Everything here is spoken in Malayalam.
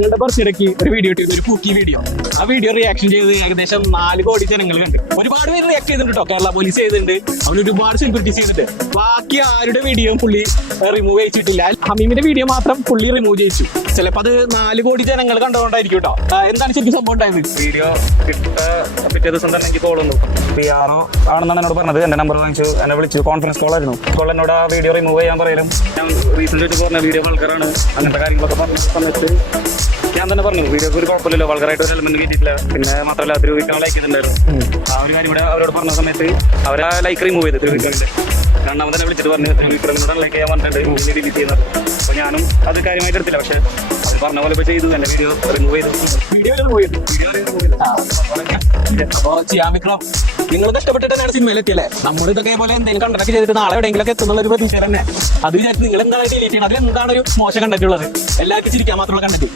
ഞങ്ങളുടെ ബർത്ത്ഡേക്ക് ഒരു വീഡിയോ ഇട്ടു, ഒരു കുക്കി വീഡിയോ. ആ വീഡിയോ റിയാക്ഷൻ ചെയ്ത് ഏകദേശം 4 കോടി ജനങ്ങൾ കണ്ട്. ഒരുപാട് പേര് റിയാക്ട് ചെയ്തിട്ടുണ്ട് കേട്ടോ. കേരള പോലീസ് ചെയ്തിട്ടുണ്ട്, അവൻ ഒരുപാട് സെലിബ്രിറ്റീസ് ചെയ്തിട്ട്. ബാക്കി ആരുടെ വീഡിയോ പുള്ളി റിമൂവ് ചെയ്യിച്ചിട്ടില്ല. ഹമീമിന്റെ വീഡിയോ മാത്രം പുള്ളി റിമൂവ് ചെയ്യിച്ചു. ചിലപ്പോൾ അത് 4 കോടി ജനങ്ങൾ കണ്ടുകൊണ്ടായിരിക്കും കേട്ടോ. എന്താണ് ശരിക്കും സംഭവം ഉണ്ടായത്? വീഡിയോ പിറ്റേ ദിവസം തന്നെ എനിക്ക് കോളുന്നു. പിയാണോ ആണെന്നാണ് എന്നോട് പറഞ്ഞത്. എന്റെ നമ്പർ വാങ്ങിച്ചു, എന്നെ വിളിച്ചു, കോൺഫറൻസ് കോൾ ആയിരുന്നു. അപ്പോൾ എന്നോട് ആ വീഡിയോ റിമൂവ് ചെയ്യാൻ പറയലും, ഞാൻ റീസെന്റ് ആയിട്ട് പറഞ്ഞ വീഡിയോ വൾഗറാണ് അങ്ങനത്തെ കാര്യങ്ങളൊക്കെ പറഞ്ഞ സമയത്ത് ഞാൻ തന്നെ പറഞ്ഞു വീഡിയോക്ക് ഒരു കുഴപ്പമില്ലല്ലോ, വൾഗറായിട്ട് ഒരു എലമെന്റ് കിട്ടിയിട്ടില്ല. പിന്നെ മാത്രമല്ല തിരുവിക്കാൻ ലൈക്ക് ചെയ്തിട്ടുണ്ടായിരുന്നു. ആ ഒരു കാര്യം കൂടെ അവരോട് പറഞ്ഞ സമയത്ത് അവർ ആ ലൈക്ക് റിമൂവ് ചെയ്ത് തിരുവിക്കാനില്ല. രണ്ടാമത് തന്നെ വിളിച്ചിട്ട് പറഞ്ഞു വിക്രമിനോട് ലൈക്ക് ചെയ്യാൻ പറഞ്ഞിട്ടുണ്ട്, ഡിലീറ്റ് ചെയ്യുന്നത്. അപ്പോൾ ഞാനും അത് കാര്യമായിട്ട് എടുത്തില്ല. പക്ഷെ അത് പറഞ്ഞ പോലെ ഇപ്പോൾ ചെയ്തു, എന്റെ വീഡിയോ റിമൂവ് ചെയ്തു. അപ്പൊ ചെയ്യാൻ വിക്രം, നിങ്ങൾക്ക് ഇഷ്ടപ്പെട്ടിട്ടാണ് സിനിമയിലെത്തിയല്ലേ? നമ്മളിതൊക്കെ പോലെ എന്തെങ്കിലും കണ്ടക്ട് ചെയ്തിട്ട് നാളെ എവിടെയെങ്കിലും എത്തുന്നുള്ള ഒരു പ്രതീക്ഷ തന്നെ. അത് വിചാരിച്ച് നിങ്ങൾ എന്താണ് ഡിലീറ്റ് ചെയ്യുന്നത്? അതിൽ എന്താണ് ഒരു മോശം കണ്ടിട്ടുള്ളത്? എല്ലാവർക്കും ചിരിക്കാൻ മാത്രമുള്ള കണ്ടിട്ട്.